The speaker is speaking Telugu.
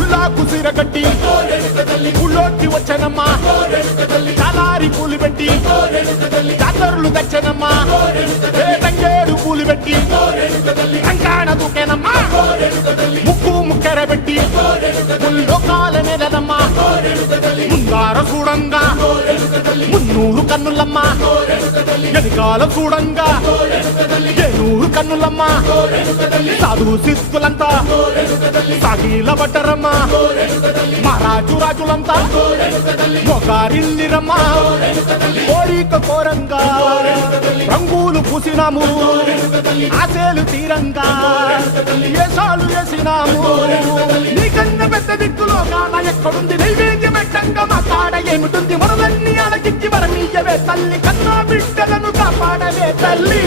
ఉల్లాకు సిరగట్టి ఉళ్ళోకి వచ్చనమ్మా చాలారి పూలు పెట్టి జాతరులు తెచ్చనమ్మా తంగేడు పూలు పెట్టి కంకాణ దూకేనమ్మా ముక్కు ముక్కెర పెట్టి ముల్లోకాల నెలనమ్మా ముందార చూడంగా మున్నూరు కన్నులమ్మా వెనకాల చూడంగా ఏనూరు కన్నులమ్మా సాధువు సిద్ధులంతా సాగిల బట్టరమ్మా మహారాజు రాజులంతా మొగారిల్లిరమ్మా కోరిక కోరంగా రంగులు పూసినాము ఆశలు తీరంగా ఏసాలు వేసినాము నీకన్నా పెద్ద దిక్కులో కాన ఎక్కడుంది నైవేద్యం పెట్టంగా మా కాడ ఏమిటుంది మనలన్నీ అలకించి వరమీయవే తల్లి కన్నా బిడ్డలను కాపాడవే తల్లి